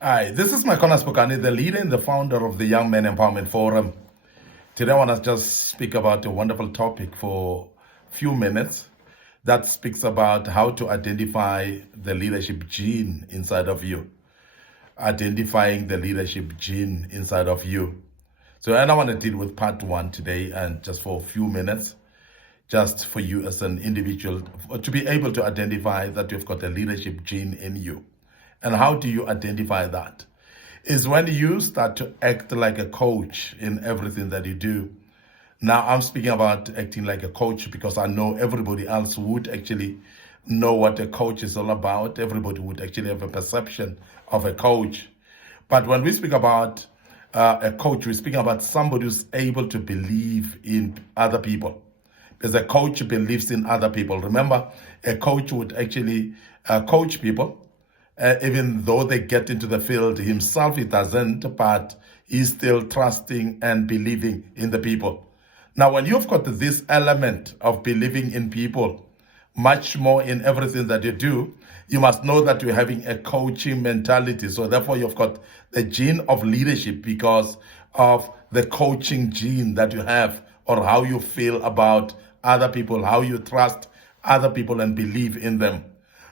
Hi, this is Makonas Spokane, the leader and the founder of the Young Men Empowerment Forum. Today I want to just speak about a wonderful topic for a few minutes that speaks about how to identify the leadership gene inside of you. Identifying the leadership gene inside of you. So and I want to deal with part one today and just for a few minutes, just for you as an individual to be able to identify that you've got a leadership gene in you. And how do you identify that? Is when you start to act like a coach in everything that you do. Now, I'm speaking about acting like a coach because I know everybody else would actually know what a coach is all about. Everybody would actually have a perception of a coach. But when we speak about a coach, we're speaking about somebody who's able to believe in other people. Because a coach believes in other people. Remember, a coach would actually coach people. Even though they get into the field himself, he doesn't, but he's still trusting and believing in the people. Now, when you've got this element of believing in people, much more in everything that you do, you must know that you're having a coaching mentality. So therefore, you've got the gene of leadership because of the coaching gene that you have, or how you feel about other people, how you trust other people and believe in them.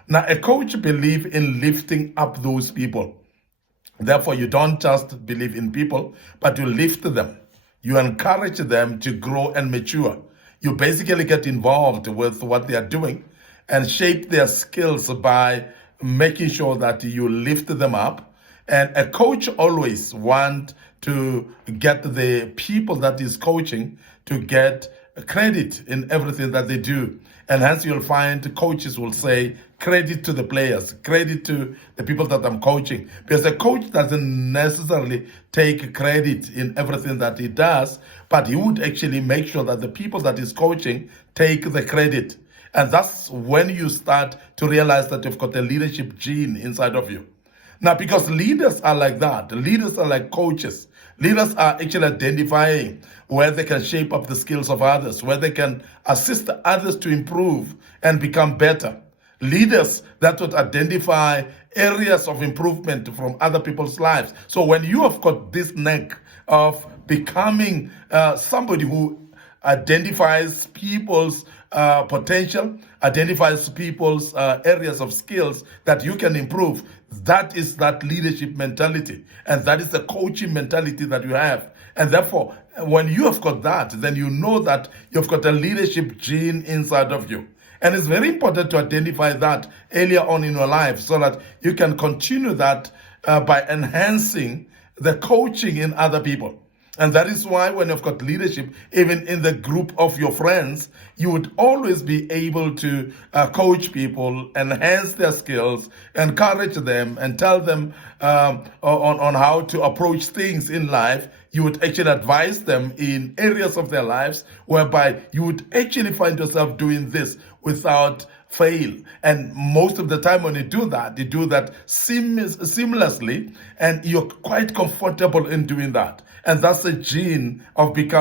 Now, a coach believes in lifting up those people. Therefore, you don't just believe in people, but you lift them. You encourage them to grow and mature. You basically get involved with what they are doing and shape their skills by making sure that you lift them up. And a coach always wants to get the people that is coaching to get credit in everything that they do. And hence you'll find coaches will say, credit to the players, credit to the people that I'm coaching. Because a coach doesn't necessarily take credit in everything that he does, but he would actually make sure that the people that he's coaching take the credit. And that's when you start to realize that you've got a leadership gene inside of you. Now, because leaders are like that, leaders are like coaches. Leaders are actually identifying where they can shape up the skills of others, where they can assist others to improve and become better. Leaders that would identify areas of improvement from other people's lives. So when you have got this knack of becoming somebody who identifies people's potential, identifies people's areas of skills that you can improve. That is that leadership mentality. And that is the coaching mentality that you have. And therefore, when you have got that, then you know that you've got a leadership gene inside of you. And it's very important to identify that earlier on in your life so that you can continue that by enhancing the coaching in other people. And that is why when you've got leadership, even in the group of your friends, you would always be able to coach people, enhance their skills, encourage them, and tell them on how to approach things in life. You would actually advise them in areas of their lives whereby you would actually find yourself doing this without fail. And most of the time when you do that seamlessly, and you're quite comfortable in doing that. And that's the gene of being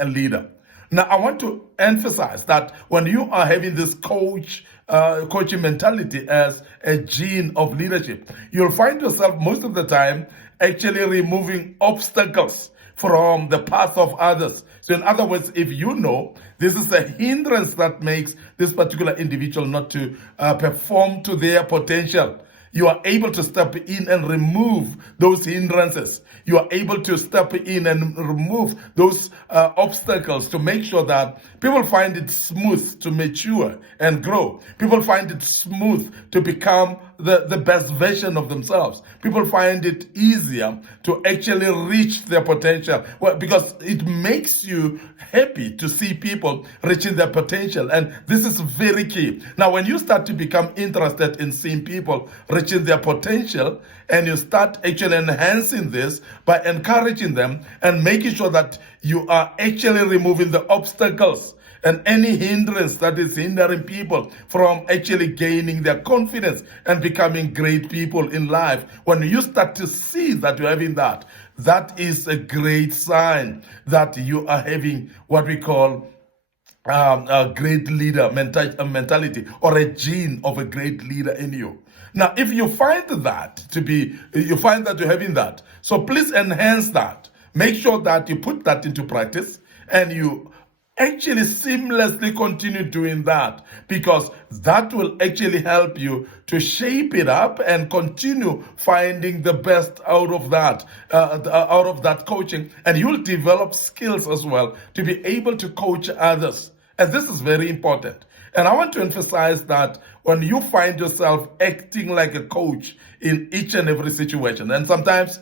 a leader. Now, I want to emphasize that when you are having this coaching mentality as a gene of leadership, you'll find yourself most of the time actually removing obstacles from the path of others. So in other words, if you know this is the hindrance that makes this particular individual not to perform to their potential, you are able to step in and remove those hindrances. You are able to step in and remove those obstacles to make sure that people find it smooth to mature and grow. People find it smooth to become the best version of themselves. People find it easier to actually reach their potential. Well, because it makes you happy to see people reaching their potential. And this is very key. Now, when you start to become interested in seeing people reaching their potential, and you start actually enhancing this by encouraging them and making sure that you are actually removing the obstacles and any hindrance that is hindering people from actually gaining their confidence and becoming great people in life. When you start to see that you're having that, that is a great sign that you are having what we call a great leader mentality, or a gene of a great leader in you. Now, if you find that you're having that, so please enhance that. Make sure that you put that into practice and you actually seamlessly continue doing that, because that will actually help you to shape it up and continue finding the best out of that coaching, and you'll develop skills as well to be able to coach others, and this is very important. And I want to emphasize that when you find yourself acting like a coach in each and every situation, and sometimes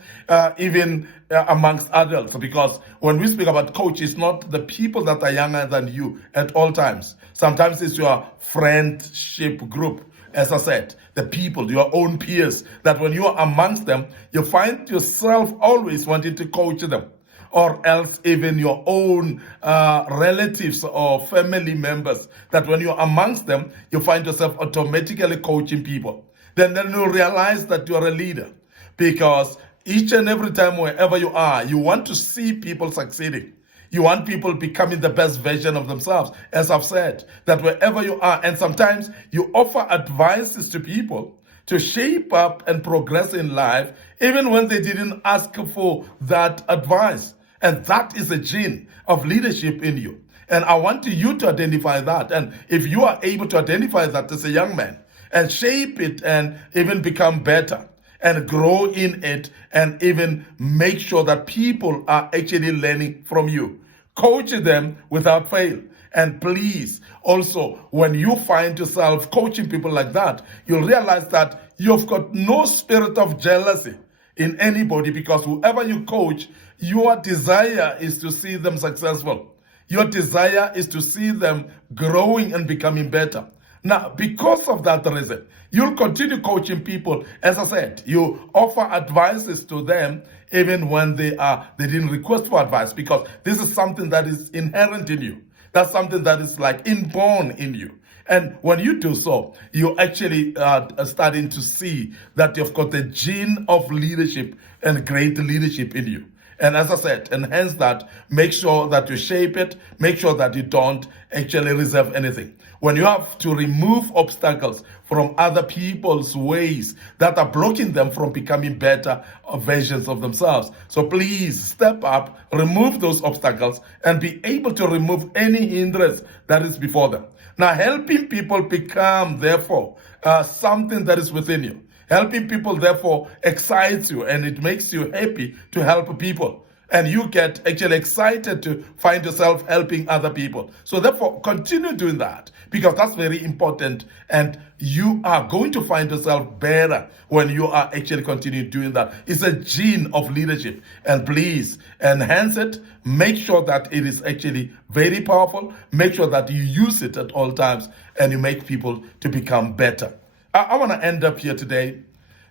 even amongst adults, because when we speak about coach, it's not the people that are younger than you at all times. Sometimes it's your friendship group, as I said, the people, your own peers, that when you are amongst them, you find yourself always wanting to coach them. Or else even your own relatives or family members, that when you're amongst them, you find yourself automatically coaching people. Then you'll realize that you're a leader, because each and every time, wherever you are, you want to see people succeeding. You want people becoming the best version of themselves, as I've said, that wherever you are, and sometimes you offer advices to people to shape up and progress in life, even when they didn't ask for that advice. And that is a gene of leadership in you. And I want you to identify that. And if you are able to identify that as a young man and shape it and even become better and grow in it and even make sure that people are actually learning from you, coach them without fail. And please, also, when you find yourself coaching people like that, you'll realize that you've got no spirit of jealousy in anybody, because whoever you coach, your desire is to see them successful. Your desire is to see them growing and becoming better. Now, because of that reason, you'll continue coaching people. As I said, you offer advices to them even when they didn't request for advice, because this is something that is inherent in you. That's something that is like inborn in you. And when you do so, you actually are starting to see that you've got the gene of leadership and great leadership in you. And as I said, enhance that, make sure that you shape it, make sure that you don't actually reserve anything. When you have to remove obstacles from other people's ways that are blocking them from becoming better versions of themselves. So please step up, remove those obstacles, and be able to remove any hindrance that is before them. Now, helping people become, therefore, something that is within you. Helping people, therefore, excites you, and it makes you happy to help people. And you get actually excited to find yourself helping other people. So therefore, continue doing that, because that's very important. And you are going to find yourself better when you are actually continue doing that. It's a gene of leadership. And please enhance it. Make sure that it is actually very powerful. Make sure that you use it at all times and you make people to become better. I want to end up here today.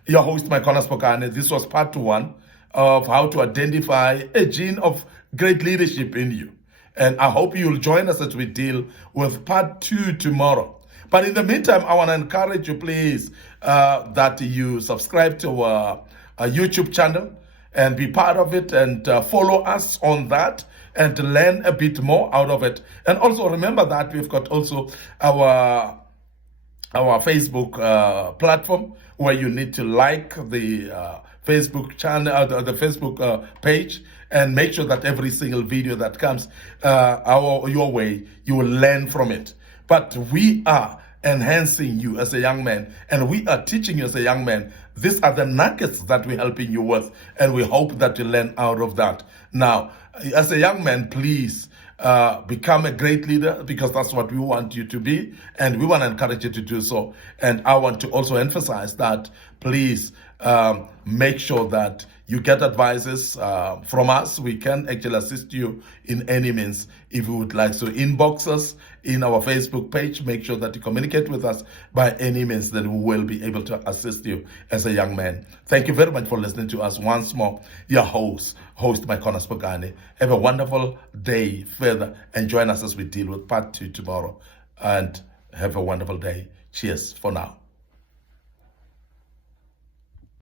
Your host, Maikona Spokane. This was part 1 of how to identify a gene of great leadership in you. And I hope you'll join us as we deal with part 2 tomorrow. But in the meantime, I want to encourage you, please, that you subscribe to our YouTube channel and be part of it, and follow us on that and learn a bit more out of it. And also remember that we've got also our Facebook platform, where you need to like the Facebook channel, the Facebook page, and make sure that every single video that comes your way, you will learn from it. But we are enhancing you as a young man, and we are teaching you as a young man. These are the nuggets that we're helping you with, and we hope that you learn out of that. Now, as a young man, please become a great leader, because that's what we want you to be, and we want to encourage you to do so. And I want to also emphasize that please make sure that you get advices from us. We can actually assist you in any means if you would like. So inbox us in our Facebook page. Make sure that you communicate with us by any means, that we will be able to assist you as a young man. Thank you very much for listening to us once more. Your host Maikona Spokane. Have a wonderful day further, and join us as we deal with part 2 tomorrow. And have a wonderful day. Cheers for now.